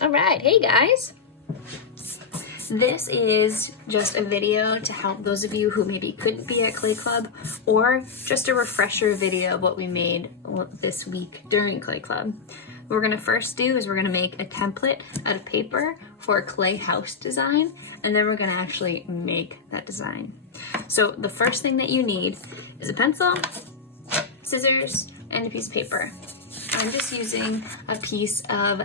All right, hey guys. This is just a video to help those of you who maybe couldn't be at Clay Club, or just a refresher video of what we made this week during Clay Club. What we're gonna first do is we're gonna make a template out of paper for a clay house design, and then we're gonna actually make that design. So the first thing that you need is a pencil, scissors, and a piece of paper. I'm just using a piece of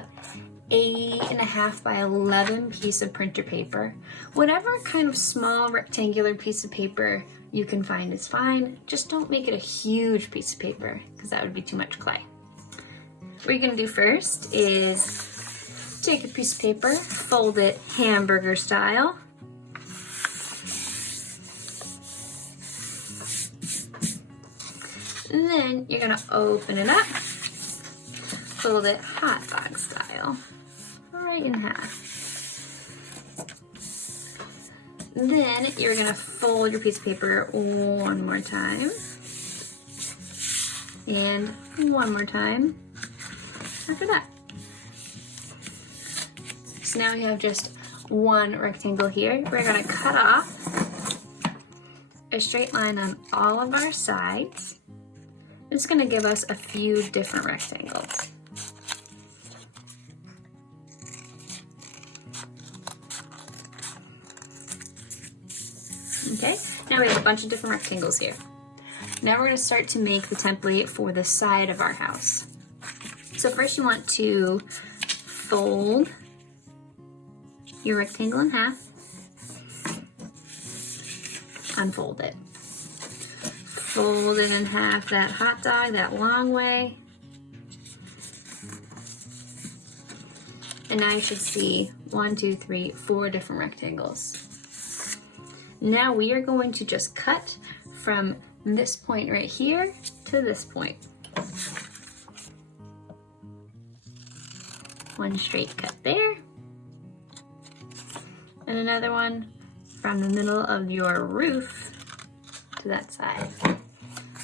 8.5 by 11 piece of printer paper. Whatever kind of small rectangular piece of paper you can find is fine. Just don't make it a huge piece of paper because that would be too much clay. What you're gonna do first is take a piece of paper, fold it hamburger style. And then you're gonna open it up, fold it hot dog style, right in half. Then you're gonna fold your piece of paper one more time, and one more time after that. So now we have just one rectangle here. We're gonna cut off a straight line on all of our sides. It's gonna give us a few different rectangles. Okay, now we have a bunch of different rectangles here. Now we're gonna start to make the template for the side of our house. So first you want to fold your rectangle in half, unfold it. Fold it in half, that hot dog, that long way. And now you should see 1, 2, 3, 4 different rectangles. Now we are going to just cut from this point right here to this point. One straight cut there. And another one from the middle of your roof to that side.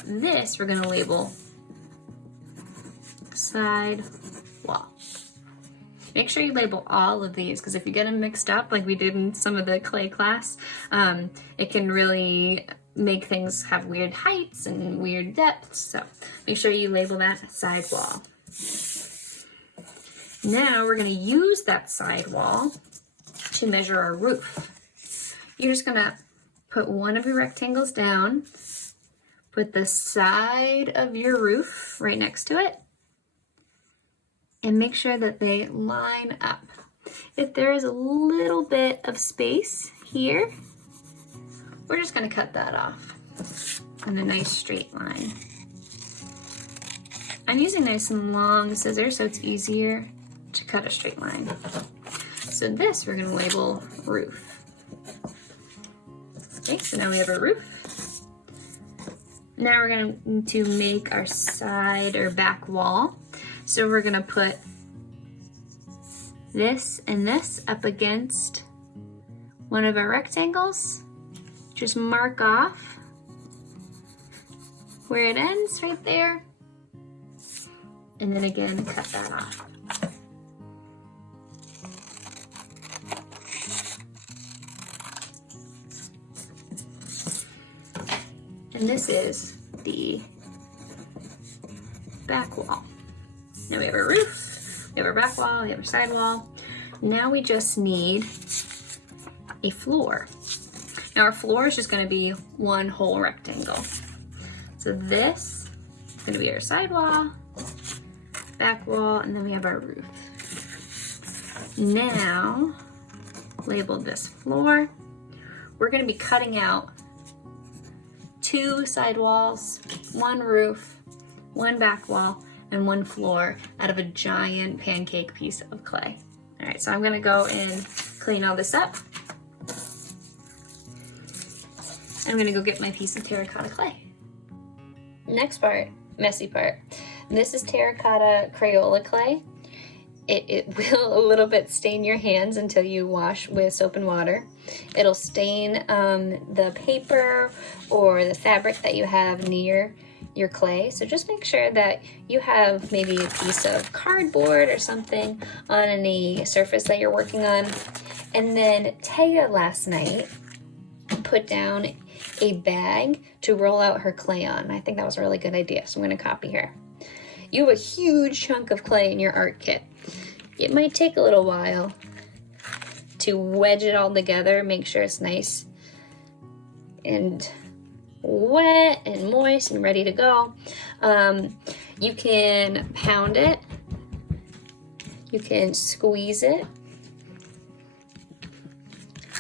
This we're gonna label side wall. Make sure you label all of these, because if you get them mixed up like we did in some of the clay class, it can really make things have weird heights and weird depths. So make sure you label that side wall. Now we're gonna use that side wall to measure our roof. You're just gonna put one of your rectangles down, put the side of your roof right next to it, and make sure that they line up. If there is a little bit of space here, we're just gonna cut that off in a nice straight line. I'm using nice and long scissors so it's easier to cut a straight line. So this we're gonna label roof. Okay, so now we have a roof. Now we're going to make our side or back wall. So we're gonna put this and this up against one of our rectangles. Just mark off where it ends right there. And then again, cut that off. And this is the back wall. Now we have our roof, we have our back wall, we have our side wall. Now we just need a floor. Now our floor is just gonna be one whole rectangle. So this is gonna be our side wall, back wall, and then we have our roof. Now, label this floor. We're gonna be cutting out 2 side walls, 1 roof, 1 back wall, and 1 floor out of a giant pancake piece of clay. All right, so I'm gonna go and clean all this up. I'm gonna go get my piece of terracotta clay. Next part, messy part. This is terracotta Crayola clay. It will a little bit stain your hands until you wash with soap and water. It'll stain the paper or the fabric that you have near your clay. So just make sure that you have maybe a piece of cardboard or something on any surface that you're working on. And then Taya last night put down a bag to roll out her clay on. I think that was a really good idea, so I'm gonna copy her. You have a huge chunk of clay in your art kit. It might take a little while to wedge it all together, make sure it's nice and wet and moist and ready to go. You can pound it, you can squeeze it,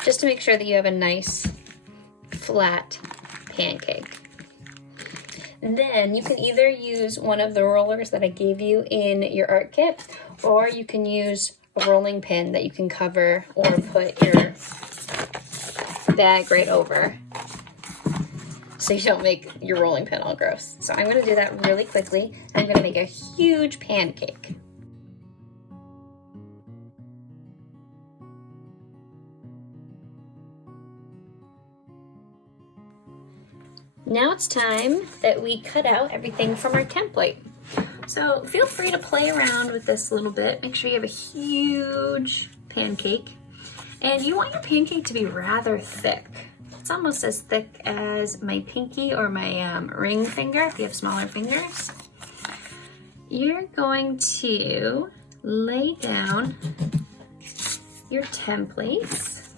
just to make sure that you have a nice flat pancake. Then you can either use one of the rollers that I gave you in your art kit, or you can use a rolling pin that you can cover or put your bag right over so you don't make your rolling pin all gross. So I'm gonna do that really quickly. I'm gonna make a huge pancake. Now it's time that we cut out everything from our template. So feel free to play around with this a little bit. Make sure you have a huge pancake. And you want your pancake to be rather thick. It's almost as thick as my pinky or my ring finger, if you have smaller fingers. You're going to lay down your templates,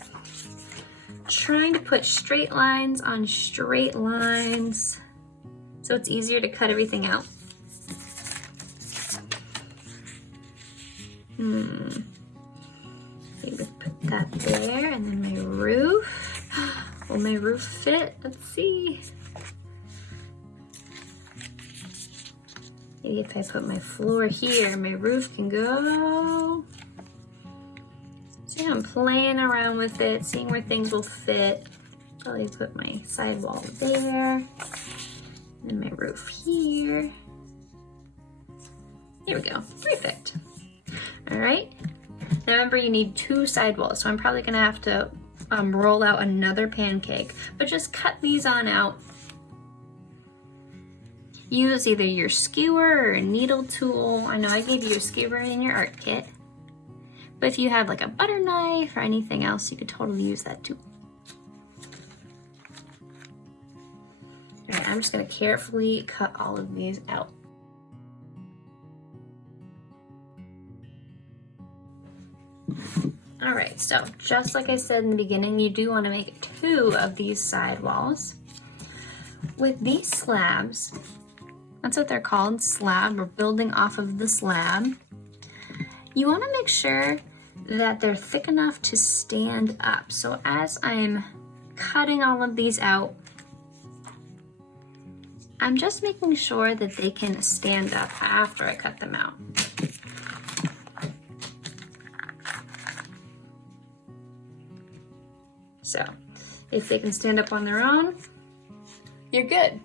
trying to put straight lines on straight lines so it's easier to cut everything out. Maybe put that there, and then my roof. Will my roof fit? Let's see. Maybe if I put my floor here, my roof can go. See, I'm playing around with it, seeing where things will fit. Probably put my sidewall there, and my roof here. Here we go, perfect. All right, now remember you need 2 sidewalls, so I'm probably gonna have to roll out another pancake, but just cut these on out. Use either your skewer or a needle tool. I know I gave you a skewer in your art kit, but if you have like a butter knife or anything else, you could totally use that too. All right, I'm just gonna carefully cut all of these out. All right, so just like I said in the beginning, you do want to make 2 of these side walls. With these slabs, that's what they're called, slab. We're building off of the slab. You want to make sure that they're thick enough to stand up. So as I'm cutting all of these out, I'm just making sure that they can stand up after I cut them out. So if they can stand up on their own, you're good.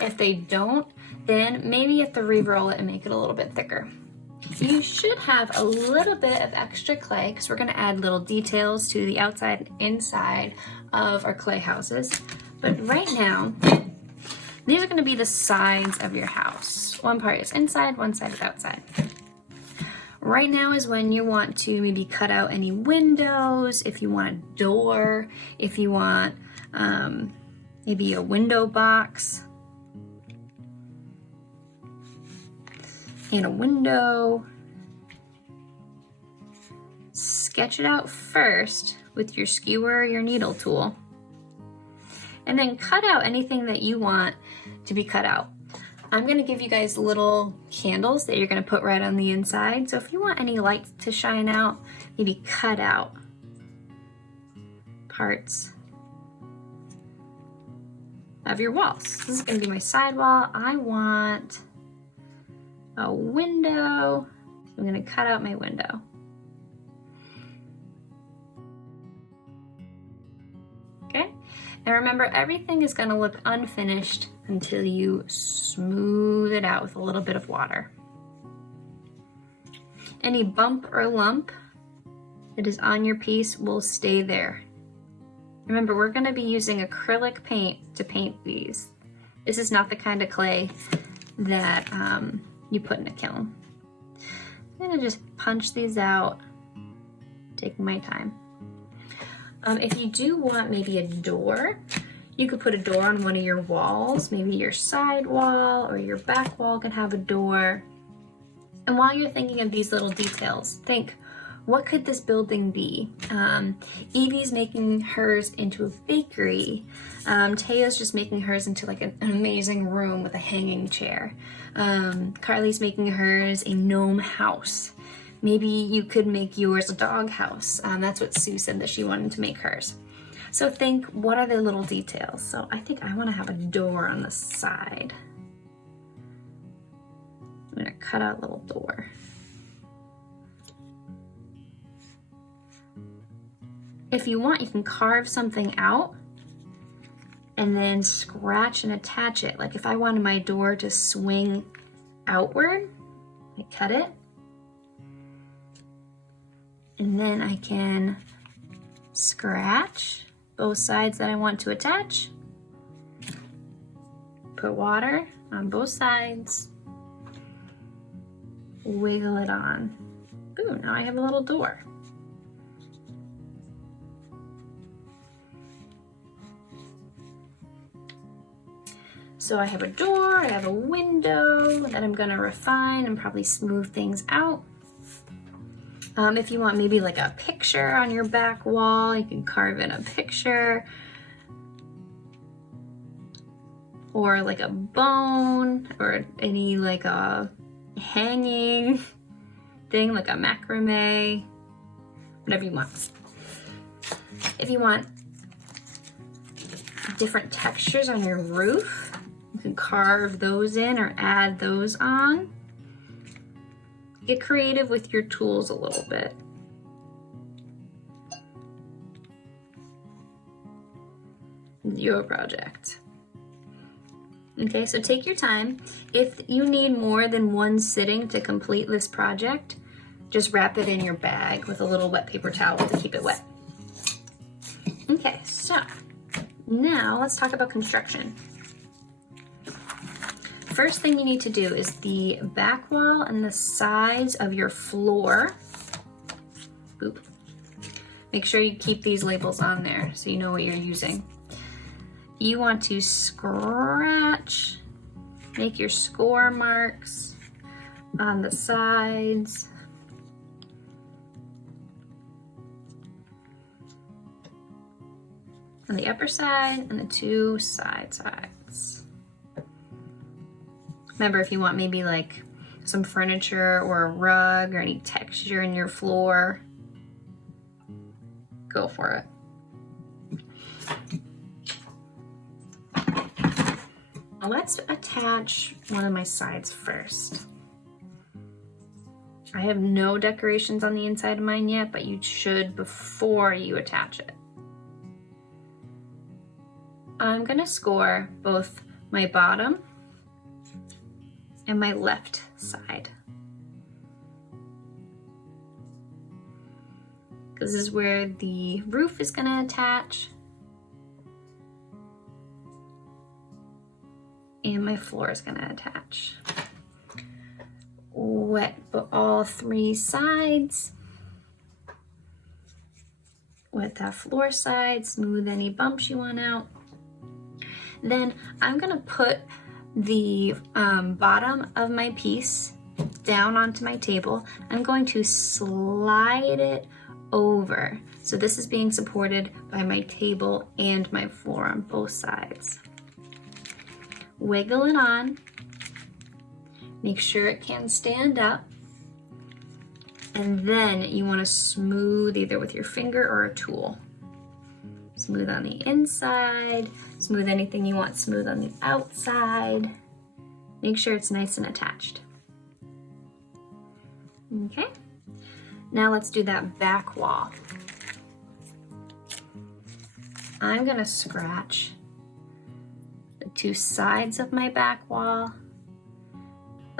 If they don't, then maybe you have to re-roll it and make it a little bit thicker. You should have a little bit of extra clay because we're going to add little details to the outside and inside of our clay houses. But right now, these are going to be the sides of your house. One part is inside, one side is outside. Right now is when you want to maybe cut out any windows, if you want a door, if you want maybe a window box and a window. Sketch it out first with your skewer or your needle tool, and then cut out anything that you want to be cut out. I'm gonna give you guys little candles that you're gonna put right on the inside. So if you want any light to shine out, maybe cut out parts of your walls. This is gonna be my side wall. I want a window. I'm gonna cut out my window. Okay, and remember everything is gonna look unfinished until you smooth it out with a little bit of water. Any bump or lump that is on your piece will stay there. Remember, we're gonna be using acrylic paint to paint these. This is not the kind of clay that you put in a kiln. I'm gonna just punch these out, taking my time. If you do want maybe a door, you could put a door on one of your walls. Maybe your side wall or your back wall can have a door. And while you're thinking of these little details, think, what could this building be? Evie's making hers into a bakery. Taya's just making hers into like an amazing room with a hanging chair. Carly's making hers a gnome house. Maybe you could make yours a dog house. That's what Sue said that she wanted to make hers. So think, what are the little details? So I think I want to have a door on the side. I'm gonna cut out a little door. If you want, you can carve something out and then scratch and attach it. Like if I wanted my door to swing outward, I cut it. And then I can scratch both sides that I want to attach. Put water on both sides. Wiggle it on. Ooh, now I have a little door. So I have a door, I have a window that I'm gonna refine and probably smooth things out. If you want maybe like a picture on your back wall, you can carve in a picture. Or like a bone, or any like a hanging thing, like a macrame, whatever you want. If you want different textures on your roof, you can carve those in or add those on. Get creative with your tools a little bit. Your project. Okay, so take your time. If you need more than one sitting to complete this project, just wrap it in your bag with a little wet paper towel to keep it wet. Okay, so now let's talk about construction. First thing you need to do is the back wall and the sides of your floor. Boop. Make sure you keep these labels on there so you know what you're using. You want to scratch, make your score marks on the sides. On the upper side and the two sides. Remember, if you want maybe like some furniture or a rug or any texture in your floor, go for it. Let's attach one of my sides first. I have no decorations on the inside of mine yet, but you should before you attach it. I'm gonna score both my bottom and my left side. This is where the roof is gonna attach. And my floor is gonna attach. Wet all three sides. Wet that floor side, smooth any bumps you want out. Then I'm gonna put the bottom of my piece down onto my table. I'm going to slide it over. So this is being supported by my table and my floor on both sides. Wiggle it on. Make sure it can stand up. And then you want to smooth either with your finger or a tool. Smooth on the inside, smooth anything you want smooth on the outside. Make sure it's nice and attached. Okay, now let's do that back wall. I'm gonna scratch the two sides of my back wall,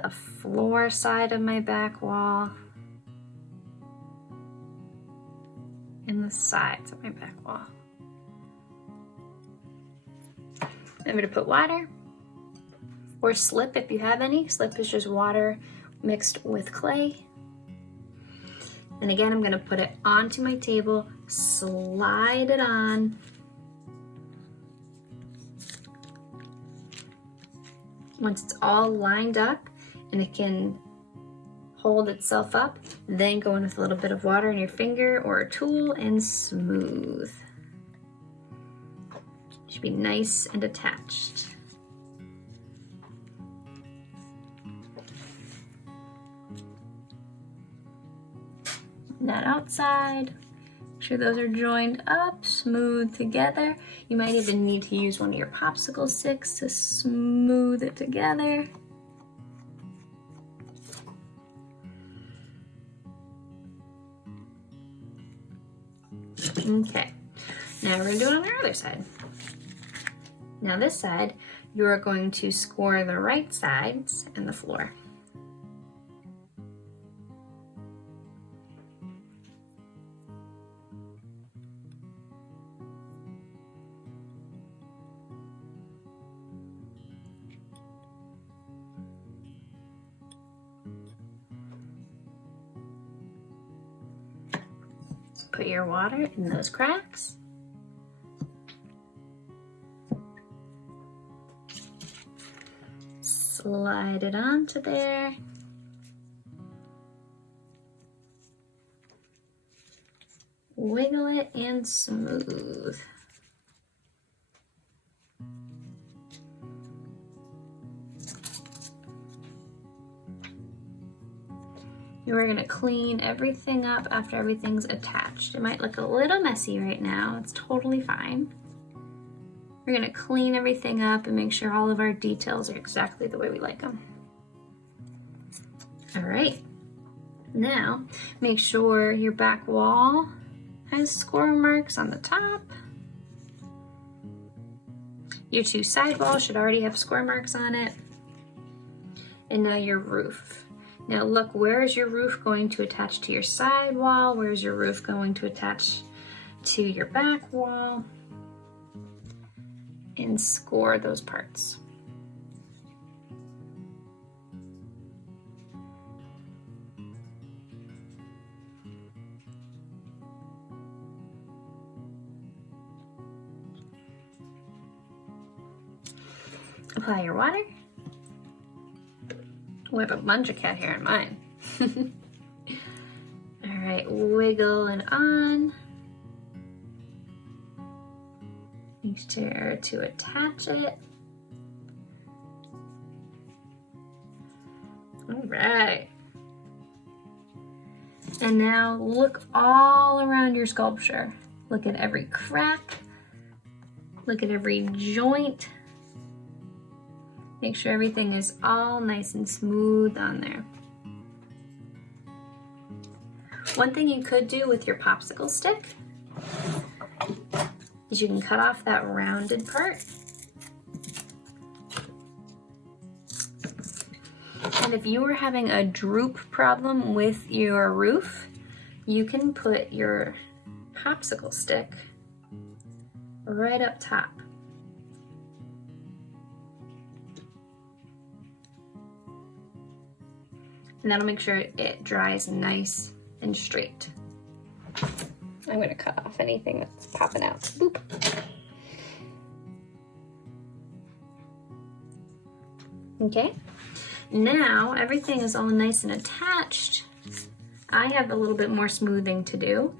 the floor side of my back wall, and the sides of my back wall. Remember to put water or slip if you have any. Slip is just water mixed with clay. And again, I'm gonna put it onto my table, slide it on. Once it's all lined up and it can hold itself up, then go in with a little bit of water in your finger or a tool and smooth. Should be nice and attached. That outside, make sure those are joined up, smooth together. You might even need to use one of your popsicle sticks to smooth it together. Okay, now we're gonna do it on the other side. Now this side, you are going to score the right sides and the floor. Put your water in those cracks. Slide it onto there. Wiggle it and smooth. We're going to clean everything up after everything's attached. It might look a little messy right now. It's totally fine. We're going to clean everything up and make sure all of our details are exactly the way we like them. All right. Now, make sure your back wall has score marks on the top. Your two side walls should already have score marks on it. And now your roof. Now look, where is your roof going to attach to your side wall? Where is your roof going to attach to your back wall? And score those parts. Apply your water. We have a bunch of cat hair in mine. All right, wiggle it on. Make sure to attach it. All right. And now look all around your sculpture. Look at every crack. Look at every joint. Make sure everything is all nice and smooth on there. One thing you could do with your popsicle stick is you can cut off that rounded part. And if you were having a droop problem with your roof, you can put your popsicle stick right up top. And that'll make sure it dries nice and straight. I'm gonna cut off anything that's popping out. Boop. Okay, now everything is all nice and attached. I have a little bit more smoothing to do,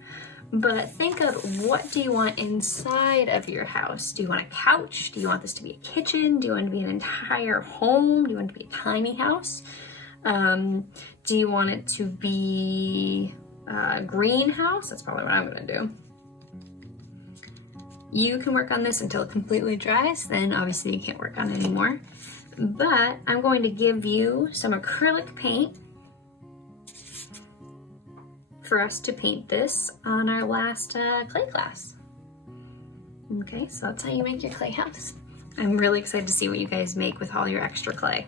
but think of what do you want inside of your house? Do you want a couch? Do you want this to be a kitchen? Do you want it to be an entire home? Do you want it to be a tiny house? Do you want it to be a greenhouse? That's probably what I'm gonna do. You can work on this until it completely dries, then obviously you can't work on it anymore. But I'm going to give you some acrylic paint for us to paint this on our last clay class. Okay, so that's how you make your clay house. I'm really excited to see what you guys make with all your extra clay.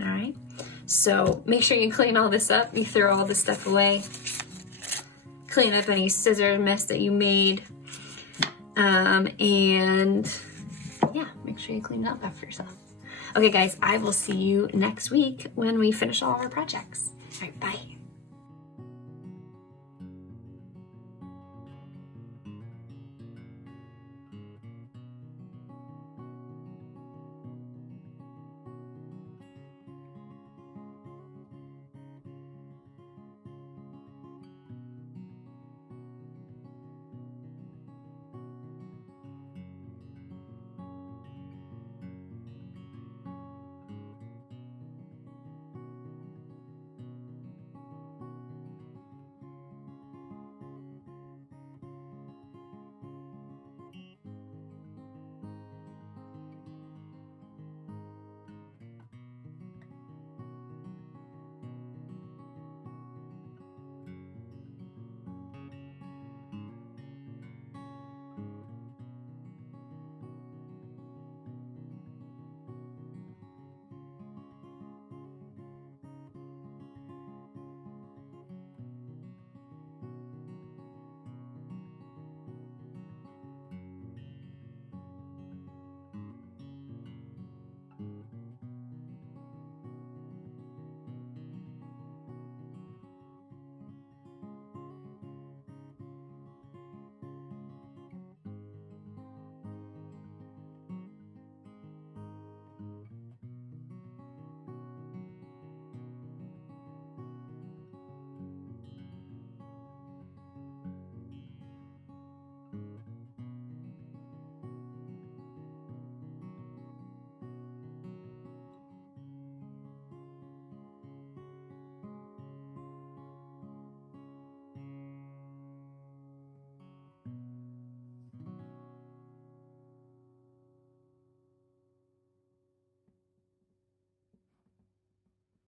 All right, so make sure you clean all this up. You throw all this stuff away. Clean up any scissor mess that you made. And yeah, make sure you clean it up after yourself. Okay guys, I will see you next week when we finish all our projects. All right, bye.